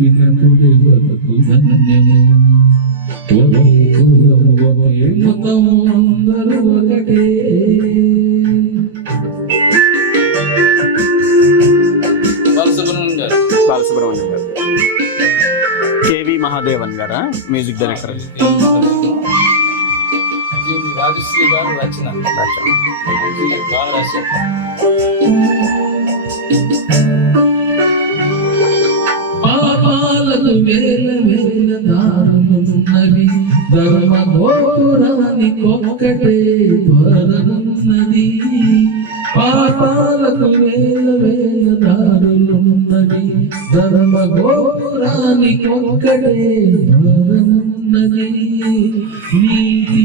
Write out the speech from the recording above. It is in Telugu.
వినతుడి బతుకు ధన్యము ఒకే కులం ఒకే మతం అందరూ ఒకటే. బాలసుబ్రహ్మణ్యం గారు, కేవి మహాదేవన్ గారా మ్యూజిక్ డైరెక్టర్. రాజశ్రీ గారు రచన బాగా రాశారు. పాపాలకు వేల వేల దారులున్నవి, ధర్మ గోపురానికి ఒక్కటే ద్వారమున్నది. పాపాలకు వేల వేల దారులున్నవి, ధర్మ గోపురానికి ఒక్కటే ద్వారమున్నది. నీతి